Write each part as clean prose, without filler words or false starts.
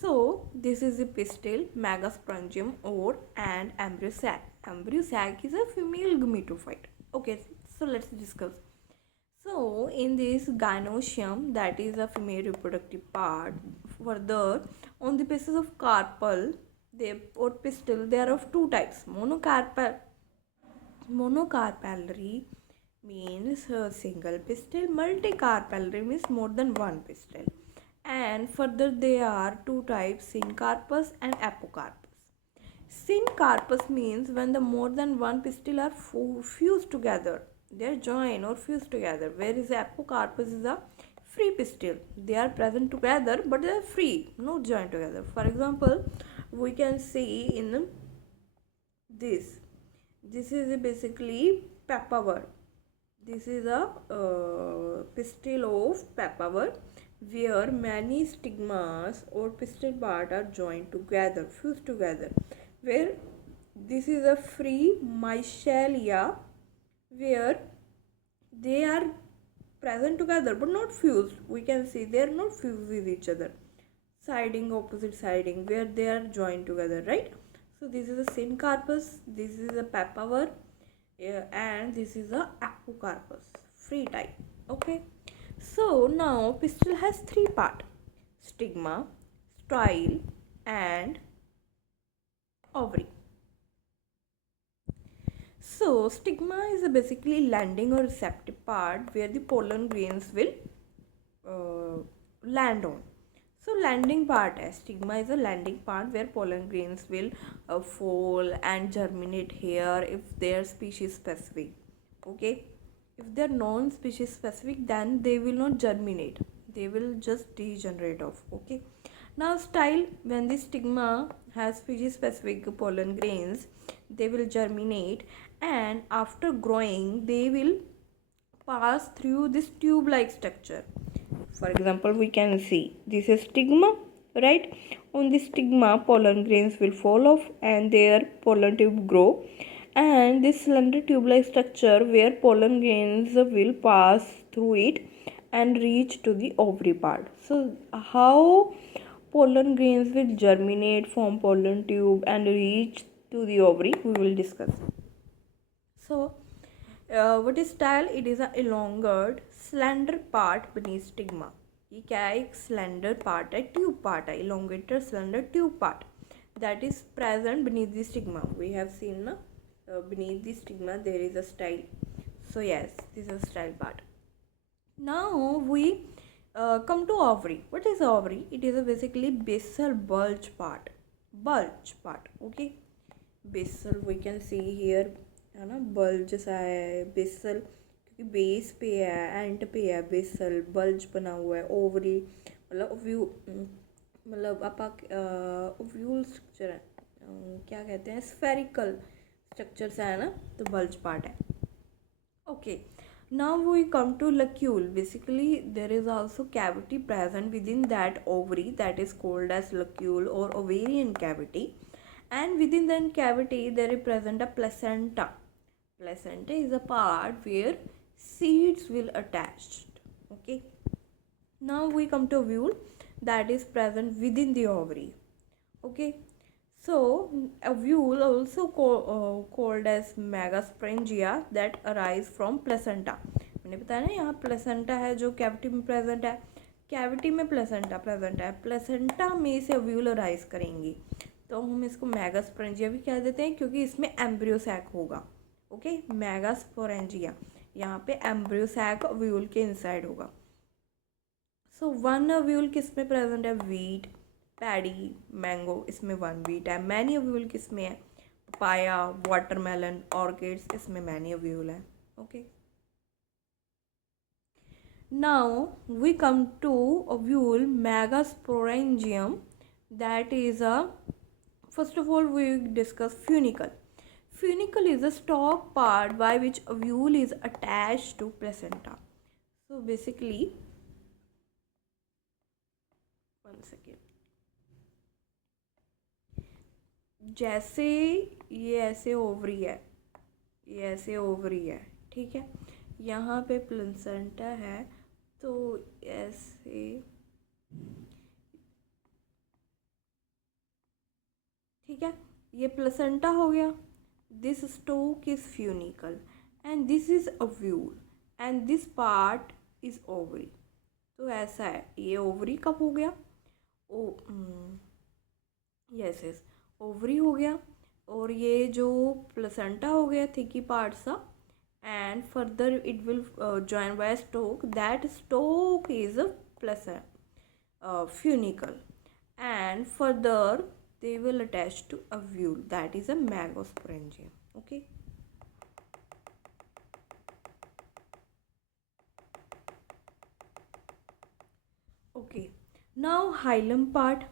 So this is the pistil, megaspongium, or and embryo sac. Embryo sac is a female gametophyte. Okay, so let's discuss. So in this gynoecium, that is a female reproductive part. Further, on the basis of carpel, they or pistil, they are of two types. Monocarpellary means a single pistil. Multicarpellary means more than one pistil. And further, there are two types: syncarpus and apocarpus. Syncarpus means when the more than one pistil are fused together, they are joined or fused together. Whereas apocarpus is a free pistil. They are present together, but they are free, not joined together. For example, we can see in this. This is basically papaver. This is a pistil of papaver where many stigmas or pistil part are joined together, fused together. Where this is a free mycelia where they are present together but not fused. We can see they are not fused with each other. Siding, opposite siding, where they are joined together, right? So this is a syncarpus, this is a papaver, and this is a apocarpus, free type. Okay. So now pistil has three parts: stigma, style, and ovary. So stigma is a basically landing or receptive part where the pollen grains will land on. So landing part है, stigma is a landing part where pollen grains will fall and germinate here if they are species specific. Okay, if they are non-species specific, then they will not germinate. They will just degenerate off. Okay. Now style, when the stigma has species specific pollen grains, they will germinate, and after growing they will pass through this tube like structure. For example, we can see this is stigma, right? On the stigma, pollen grains will fall off and their pollen tube grow, and this slender tube like structure where pollen grains will pass through it and reach to the ovary part. So how pollen grains will germinate, form pollen tube and reach to the ovary, we will discuss. So what is style? It is a elongated slender part beneath stigma. ये क्या है? एक slender part है, tube part है, elongated slender tube part that is present beneath the stigma. We have seen na, beneath the stigma there is a style. So yes, this is a style part. Now we come to ovary. What is ovary? It is a basically basal bulge part. Bulge part. Okay. Basal we can see here है ना, bulge सा है basal, क्योंकि base पे है, and पे है, basal bulge बना हुआ है. ओवरी मतलब ओव्यू मतलब ओव्यूल स्ट्रक्चर है, क्या कहते हैं, स्फेरिकल स्ट्रक्चर सा है ना, तो बल्ज पार्ट है. Okay. Now we come to locule. Basically, there is also cavity present within that ovary that is called as locule or ovarian cavity. And within that cavity, there is present a placenta. Placenta is a part where seeds will attach. Okay. Now we come to ovule that is present within the ovary. Okay. So ovule also called as megasprangia that arise from placenta. मैंने बताया ना, यहाँ placenta है जो cavity में present है, cavity में placenta present है, placenta में से ovule arise करेंगी, तो हम इसको मेगास्पोरेंजिया भी कह देते हैं क्योंकि इसमें एम्ब्रियो सैक होगा. ओके. मेगास्पोरेंजिया, यहाँ पे एम्ब्रियो सैक ओव्यूल के इनसाइड होगा. सो वन ओव्यूल किस में प्रेजेंट है? वीट, पैडी, मैंगो, इसमें वन वीट है. मैनी ओव्यूल किस में है? पपाया, वाटरमेलन, ऑर्किड्स, इसमें मैनी ओव्यूल है. Okay. Now we come to ovule megasporangium that is a, first of all we discuss funicle. Funicle is a stalk part by which ovule is attached to placenta. So basically, one second, जैसे ये ऐसे ovary है, ये ऐसे ovary है, ठीक है, यहाँ पे प्लेसेंटा है, तो ऐसे ठीक है, ये प्लेसेंटा हो गया, this stalk is funicle and this is ovule and this part is ovary. तो ऐसा है, ये ओवरी कब हो गया, ओ यस यस ओवरी हो गया, और ये जो प्लेसेंटा हो गया थिकी पार्ट सा, and further it will join by a stalk. That stalk is a funicle, and further they will attach to a ovule, that is a megasporangium. Okay. Okay, now hilum part,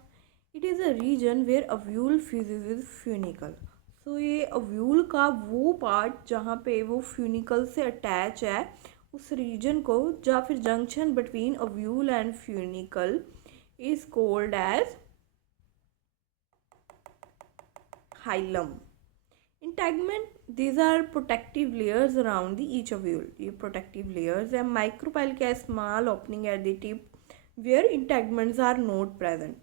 it is a region where ovule fuses with funicle. तो ये ovule का वो part जहाँ पे वो funicle से attach है, उस रीजन को, या फिर junction between ovule and funicle is called as hilum. Integument, these are protective layers around the each ovule. ये प्रोटेक्टिव लेयर्स है. माइक्रोपाइल का small opening at the tip where integuments are not present.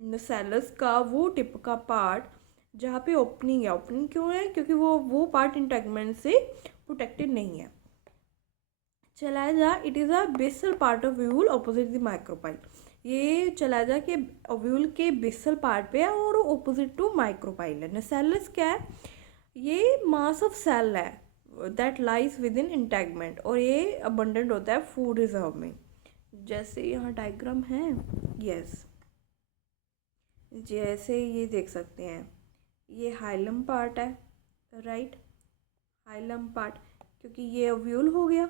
Nucellus का वो tip का part जहाँ पे opening है. Opening क्यों है, क्योंकि वो पार्ट इंटैगमेंट से प्रोटेक्टेड नहीं है. चला जा, it is a basal part of ovule opposite the micropyle. ये चला जा कि ओव्यूल के बेसल पार्ट पे है और ऑपोजिट टू माइक्रोपाइल है. नुसेलस क्या है, ये मास ऑफ सेल है दैट लाइज विद इन इंटैगमेंट, और ये अबंडेंट होता है फूड रिजर्व में. जैसे यहाँ डायग्राम है, यस, जैसे ये देख सकते हैं, ये हाइलम पार्ट है, राइट, हाइलम पार्ट, क्योंकि ये ओव्यूल हो गया,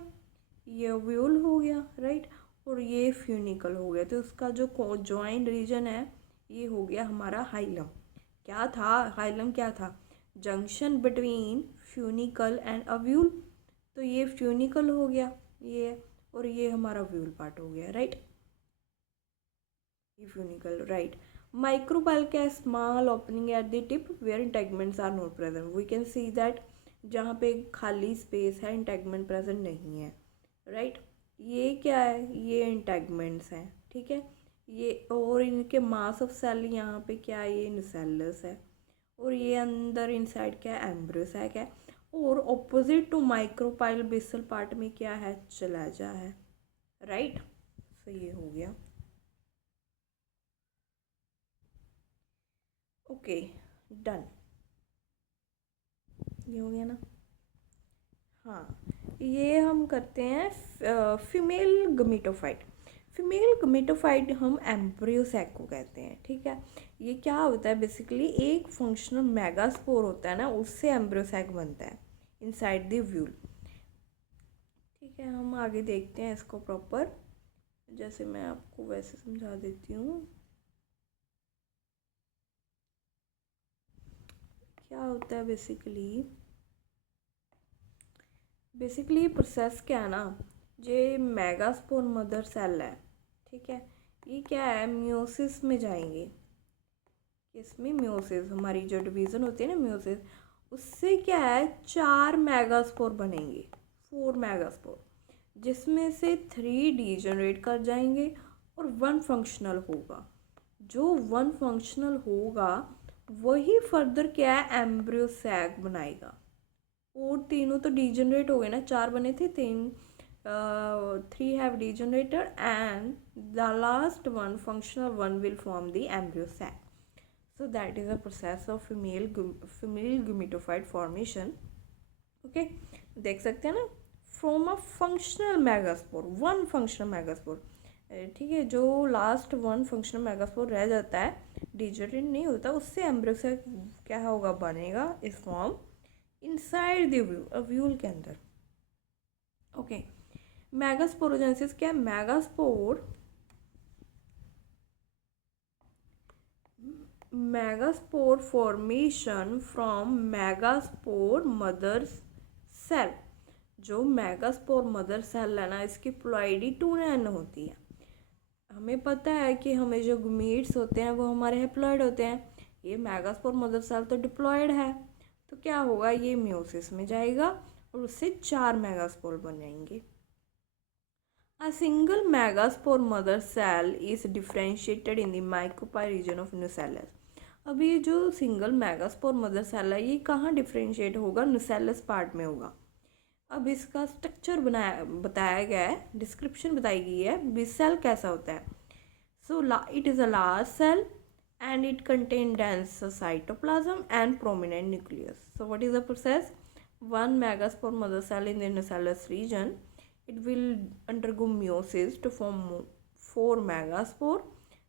ये ओव्यूल हो गया, राइट, और ये फ्यूनिकल हो गया. तो उसका जो जॉइंट रीजन है ये हो गया हमारा हाइलम. क्या था हाइलम, क्या था, junction between funicle and ovule. तो ये फ्यूनिकल हो गया ये, और ये हमारा ओव्यूल पार्ट हो गया, राइट, ये फ्यूनिकल, राइट. Micropyle का small opening at the tip where integuments are not present. We can see that जहाँ पे खाली स्पेस है, इंटैगमेंट प्रेजेंट नहीं है, राइट. ये क्या है, ये इंटैगमेंट्स हैं, ठीक है. ये और इनके मास ऑफ सेल यहाँ पे क्या है, ये नुसेलस है, और ये अंदर इनसाइड क्या है, एम्ब्रियोसैक है, और opposite to micropyle basal part में क्या है, चलाजा है, राइट. सो ये हो गया. ओके, डन, ये हो गया ना. हाँ, ये हम करते हैं फीमेल गमीटोफाइट. फीमेल गमीटोफाइट हम एम्ब्रियोसैक को कहते हैं, ठीक है. ये क्या होता है, बेसिकली एक फंक्शनल मेगास्पोर होता है ना, उससे एम्ब्रियोसैक बनता है इनसाइड द ओव्यूल. ठीक है, हम आगे देखते हैं इसको प्रॉपर, जैसे मैं आपको वैसे समझा देती हूँ. क्या होता है बेसिकली प्रोसेस क्या है ना, ये मेगास्पोर मदर सेल है, ठीक है. ये क्या है, म्योसिस में जाएंगे. इसमें म्योसिस, हमारी जो डिवीज़न होती है ना म्योसिस, उससे क्या है 4 मेगास्पोर बनेंगे, 4 मेगास्पोर, जिसमें से 3 डीजनरेट कर जाएंगे और 1 फंक्शनल होगा. जो 1 फंक्शनल होगा वही फर्दर क्या है, एम्ब्रियोसैक बनाएगा. और तीनों तो डीजनरेट हो गए ना, 4 बने थे, 3 have degenerated and the last one functional one will form the embryo sac. So that is a process of female gametophyte formation. Okay, देख सकते हैं ना, from a functional megaspore, 1 functional megaspore, ठीक है. जो लास्ट 1 फंक्शनल मेगास्पोर रह जाता है, डीजनरेट नहीं होता, उससे एम्ब्रियोसैक क्या होगा, बनेगा, इस फॉर्म इनसाइड द ओव्यूल के अंदर. ओके, मेगास्पोरोजेनेसिस क्या है, megaspore formation from megaspore mother cell. जो मेगास्पोर मदर सेल है ना, इसकी प्लॉइडी 2n होती है. हमें पता है कि हमें जो गमीट्स होते हैं वो हमारे हैप्लॉइड होते हैं. ये मेगास्पोर मदर सेल तो डिप्लॉयड है, तो क्या होगा, ये म्योसिस में जाएगा और उससे 4 मेगास्पोर बनेंगे. A single megaspore mother cell is differentiated in the micropyle region of nucellus. अब ये जो सिंगल मेगास्पोर मदर सेल है, ये कहाँ डिफ्रेंशिएट होगा? नुसेलस पार्ट में होगा। अब इसका स्ट्रक्चर बताया गया है, डिस्क्रिप्शन बताई गई है बी सेल कैसा होता है। So it is a large cell and it contain dense cytoplasm and prominent nucleus. So what is the process? One megaspore mother cell in the nucellus region, it will undergo meiosis to form 4 megaspore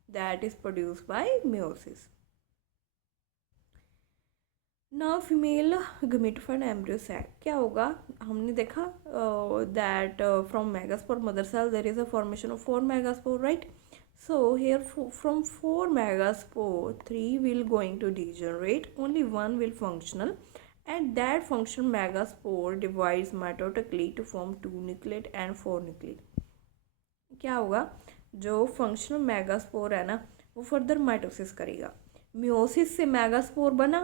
that is produced by meiosis. Now female gametified embryo sac क्या होगा? हमने देखा that from megaspore mother cell there is a formation of 4 megaspore, right? So here from 4 megaspore 3 will going to degenerate, only one will functional, and that functional megaspore divides mitotically to form 2 nucleate and 4 nucleate. क्या होगा? जो functional megaspore है ना, वो further mitosis करेगा, meiosis से megaspore बना।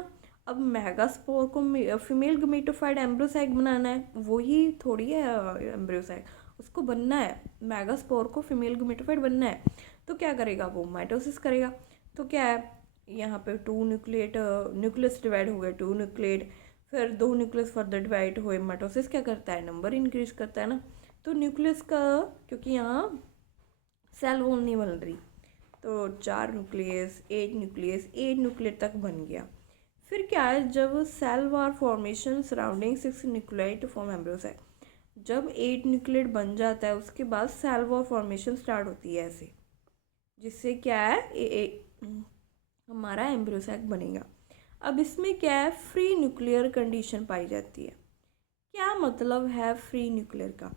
अब मेगास्पोर को फीमेल गमीटोफाइड एम्ब्रोसैक बनाना है, वही थोड़ी है एम्ब्रोसैक, उसको बनना है, मेगास्पोर को फीमेल गमीटोफाइड बनना है, तो क्या करेगा? वो माइटोसिस करेगा। तो क्या है यहाँ पे 2 न्यूक्लिएट, न्यूक्लियस डिवाइड हो गए 2 न्यूक्लिएट, फिर 2 न्यूक्लियस फर्दर डिवाइड हुए, माइटोसिस क्या करता है? नंबर इंक्रीज करता है ना। तो न्यूक्लियस का, क्योंकि यहाँ सेल वॉल नहीं बन रही, तो 4 न्यूक्लियस 8 न्यूक्लियट तक बन गया। फिर क्या है, जब cell wall formation surrounding 6 nuclei to form embryo sac, जब 8 न्यूक्लियट बन जाता है उसके बाद सेल वार फॉर्मेशन स्टार्ट होती है ऐसे, जिससे क्या है हमारा एम्ब्रोसैक बनेगा। अब इसमें क्या है, फ्री न्यूक्लियर कंडीशन पाई जाती है। क्या मतलब है फ्री न्यूक्लियर का?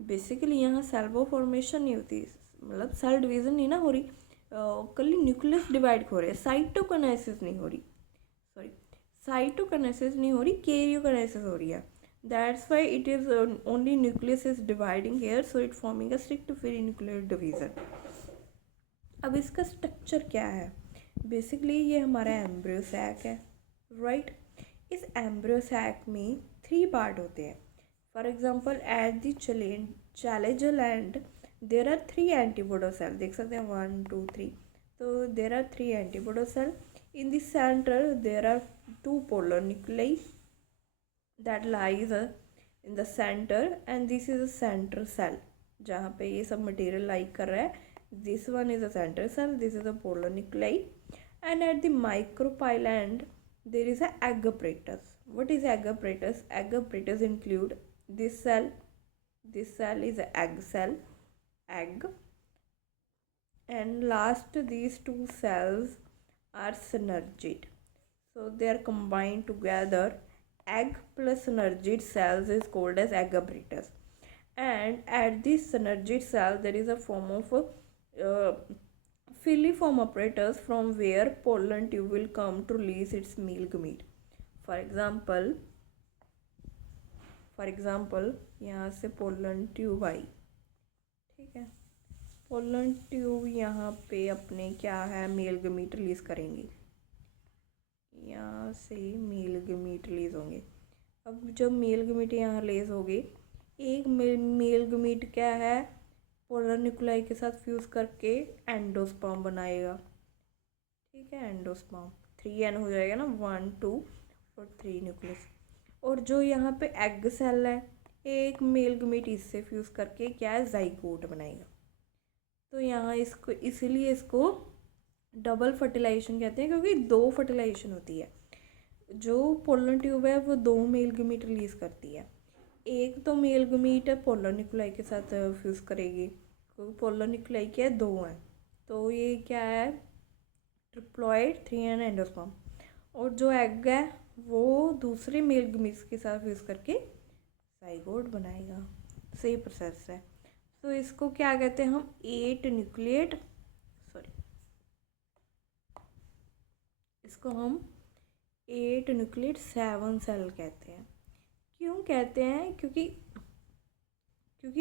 बेसिकली यहाँ सेल वार फॉर्मेशन नहीं होती, मतलब सेल डिवीज़न नहीं ना हो रही, कल न्यूक्लियस डिवाइड हो रहे हैं, साइटोकाइनेसिस नहीं हो रही, सॉरी साइटोकाइनेसिस नहीं हो रही, कैरियोकाइनेसिस हो रही है। That's why it is only nucleus is dividing here, so it forming a strict free nuclear division. अब इसका स्ट्रक्चर क्या है? बेसिकली ये हमारा एम्ब्रियोसैक है, राइट। इस एम्ब्रियोसैक में 3 पार्ट होते हैं। For example at the chalazal end there are 3 antipodal cell, देख सकते हैं 1 2 3, तो there are 3 antipodal cell. In the centre there are 2 polar nuclei that lies in the center, and this is a center cell जहाँ पे ये सब material like कर रहा है। This one is a center cell, this is a polar nuclei, and at the micropyle end there is a egg apparatus. What is egg apparatus? Egg apparatus include this cell is a egg cell, egg, and last these 2 cells are synergid, so they are combined together. Egg plus synergid cells is called as egg apparatus, and at this synergid cell there is a form of filiform apparatus from where pollen tube will come to release its male gamete. for example यहाँ से pollen tube आई, ठीक है, pollen tube यहाँ पे अपने क्या है, male gamete release करेंगी, यहाँ से मेल गमीट रिलीज होंगे। अब जब मेल गमीट यहाँ रिलीज होगी, एक मेल गमीट क्या है, पोलर न्यूक्लियाई के साथ फ्यूज़ करके एंडोस्पर्म बनाएगा, ठीक है, एंडोस्पर्म 3n हो जाएगा ना, 1 2 और 3 न्यूक्लियस। और जो यहाँ पे एग सेल है, एक मेल गमीट इससे फ्यूज़ करके क्या है, जाइगोट बनाएगा। तो यहाँ इसको इसीलिए इसको डबल फर्टिलाइजेशन कहते हैं, क्योंकि 2 फर्टिलाइजेशन होती है। जो पोलर ट्यूब है वो 2 मेल गमीट रिलीज़ करती है, एक तो मेल गमीट है पोलर न्यूक्लियाई के साथ फ्यूज़ करेगी, क्योंकि पोलर न्यूक्लियाई क्या है, 2 हैं, तो ये क्या है, ट्रिप्लॉइड 3n एंडोस्पर्म। और जो एग है वो दूसरे मेल गमीट्स के साथ फ्यूज़ करके जाइगोट बनाएगा। सही प्रोसेस है। तो इसको क्या कहते हैं हम, 8 न्यूक्लिएट, सॉरी, इसको हम 8 न्यूक्लिएट 7 सेल कहते हैं। क्यों कहते हैं? क्योंकि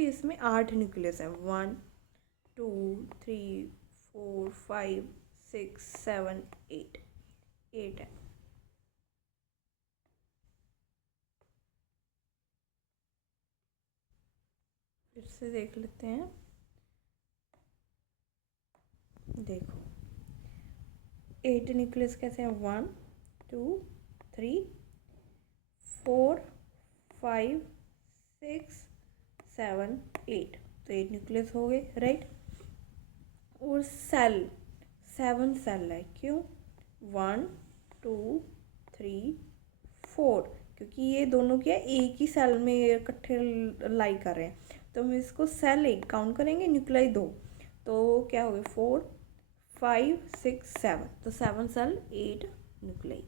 इसमें 8 न्यूक्लियस हैं, 1 2 3 4 5 6 7 8 है। फिर से देख लेते हैं, देखो 8 न्यूक्लियस कैसे हैं, 1 2 3 4 5 6 7 8, तो 8 न्यूक्लियस हो गए, राइट। और सेल 7 सेल है, क्यों, 1 2 3 4, क्योंकि ये दोनों क्या एक ही सेल में इकट्ठे लाई कर रहे हैं, तो हम इसको सेल एक काउंट करेंगे, न्यूक्लियाई 2, तो क्या हो गए 4 5 6 7, तो 7 सेल 8 न्यूक्लियाई।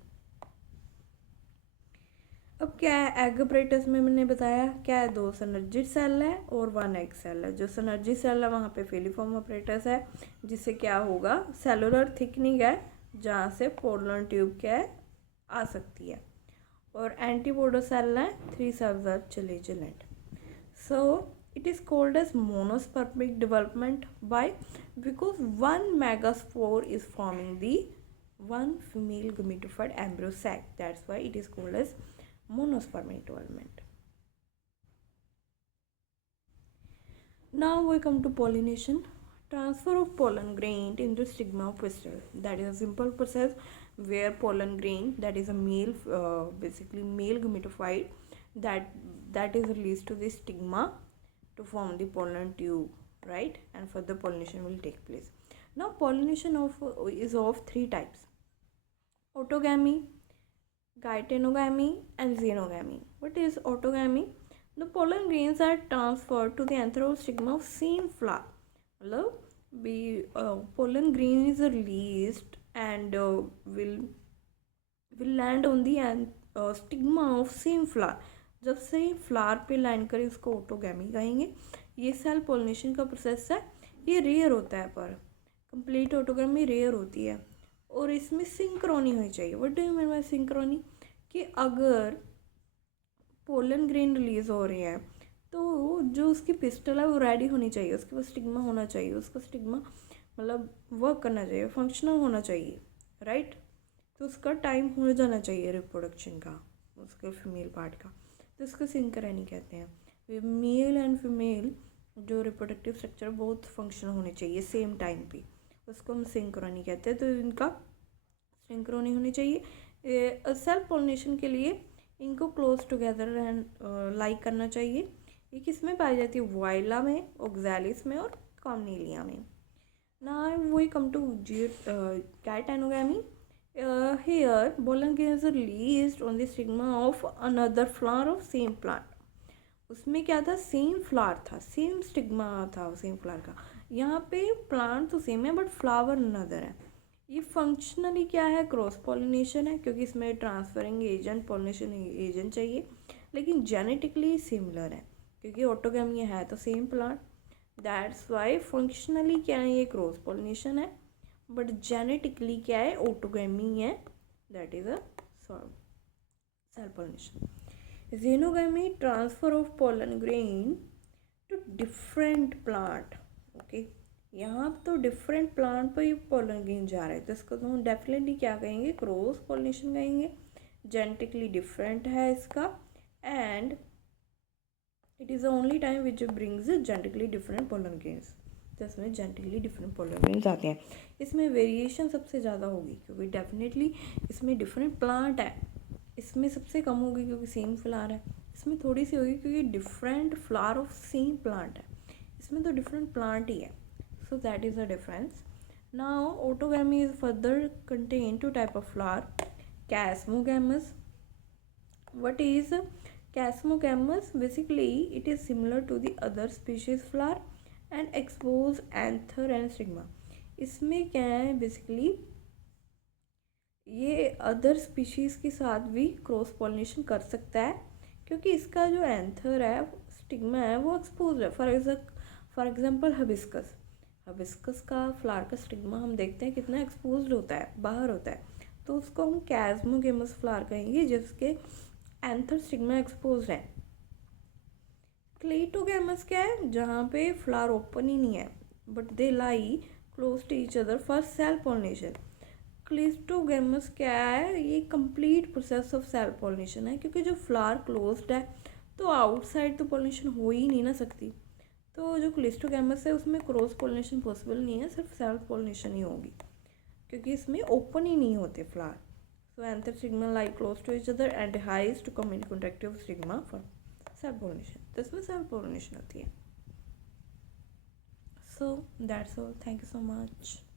अब क्या है, एग अपरेटस में मैंने बताया क्या है, 2 सिनर्जिड सेल है और 1 एग सेल है। जो सिनर्जिड सेल है वहाँ पे फिलीफॉर्म अपरेटस है, जिससे क्या होगा, सेलुलर थिकनिंग है जहाँ से पोलर ट्यूब क्या है आ सकती है। और एंटीपोडर सेल है, 3 cells are chiligellate. So it is called as monospermic development. Why? Because one megaspore is forming the one female gametophyte embryo sac. That's why it is called as monospermic development. Now we come to pollination. Transfer of pollen grain into stigma of pistil. That is a simple process where pollen grain, that is a male, basically male gametophyte, that is released to the stigma to form the pollen tube, right? And further pollination will take place. Now pollination is of 3 types: autogamy, gytenogamy, and xenogamy. What is autogamy? The pollen grains are transferred to the anther stigma of same flower. मतलब pollen grain is released and will land on the stigma of same flower. जब से flower पे land करे उसको autogamy कहेंगे। ये cell pollination का process है, ये रेयर होता है, पर कंप्लीट ऑटोगैमी रेयर होती है। और इसमें सिंक्रोनी होनी चाहिए। What do you mean by Synchrony? कि अगर पोलन ग्रेन रिलीज हो रहे हैं तो जो उसकी पिस्टल है वो रेडी होनी चाहिए, उसके पास स्टिग्मा होना चाहिए, उसका स्टिग्मा मतलब वर्क करना चाहिए, फंक्शनल होना चाहिए, राइट। तो उसका टाइम हो जाना चाहिए रिप्रोडक्शन का, उसके फीमेल पार्ट का, तो इसको सिंक्रोनी कहते हैं। मेल एंड फीमेल जो रिप्रोडक्टिव स्ट्रक्चर बहुत फंक्शनल होने चाहिए सेम टाइम पे, उसको हम सिंक्रोनी कहते हैं। तो इनका सिंक्रोनी होनी चाहिए। सेल्फ पोलिनेशन के लिए इनको क्लोज टुगेदर एंड लाइक करना चाहिए। ये किस में पाई जाती है? वाइला में, ओक्सैलिस में और कॉर्नेलिया में। Now we come to gytenogamy. Here pollen grains are released on the stigma of another flower of same plant. उसमें क्या था? सेम फ्लावर था, सेम स्टिग्मा था सेम फ्लावर का। यहाँ पे प्लांट तो सेम है बट फ्लावर अनदर है। ये फंक्शनली क्या है? क्रॉस पॉलिनेशन है, क्योंकि इसमें ट्रांसफरिंग एजेंट, पॉलिनेशन एजेंट चाहिए, लेकिन जेनेटिकली सिमिलर है क्योंकि ऑटोगैमी है तो same plant. That's why functionally क्या है? ये क्रॉस पॉलिनेशन है, बट जेनेटिकली क्या है? ऑटोगैमी है, that is a self pollination. xenogamy, transfer of pollen grain to different plant. Okay, यहाँ तो डिफरेंट प्लांट पर ये पोलन ग्रेन जा रहा है, तो इसको तो हम डेफिनेटली क्या कहेंगे? क्रॉस पॉलिनेशन कहेंगे। जेनेटिकली डिफरेंट है इसका, and it is the only time which brings genetically different pollen grains. तो इसमें जेनेटिकली डिफरेंट पोलन ग्रेन्स आते हैं। इसमें वेरिएशन सबसे ज़्यादा होगी क्योंकि डेफिनेटली इसमें डिफरेंट प्लांट है, इसमें सबसे कम होगी क्योंकि सेम फ्लावर है। इसमें थोड़ी सी होगी क्योंकि different flower of same plant है, इसमें तो डिफरेंट प्लांट ही है। So that is the difference. Now autogamy is further contain two type of flower, chasmogamous. What is Casmocamus? Basically it is similar to the other species flower and expose anther and stigma. इसमें क्या है? Basically ये other species के साथ भी cross pollination कर सकता है क्योंकि इसका जो एंथर है, स्टिग्मा है, वो एक्सपोज है। फॉर एग्जांपल हबिस्कस का फ्लावर का स्टिग्मा हम देखते हैं कितना एक्सपोज होता है, बाहर होता है, तो उसको हम कैस्मोगेमस फ्लावर कहेंगे जिसके एंथर स्टिग्मा एक्सपोज है। क्लेटोगैमस क्या है? जहाँ पे फ्लावर ओपन ही नहीं है but they lie close to each other for self pollination. Cleistogamous क्या है? ये complete process of self pollination है क्योंकि जो फ्लावर क्लोज्ड है तो आउटसाइड तो पॉलिनेशन हो ही नहीं ना सकती। तो जो क्लिस्टोगैमस है उसमें क्रॉस पॉलिनेशन पॉसिबल नहीं है, सिर्फ सेल्फ पॉलिनेशन ही होगी क्योंकि इसमें ओपन ही नहीं होते flower. So anther stigma lie close to each other and highs to communicative stigma for self pollination. this में self pollination होती है. So that's all. Thank you so much.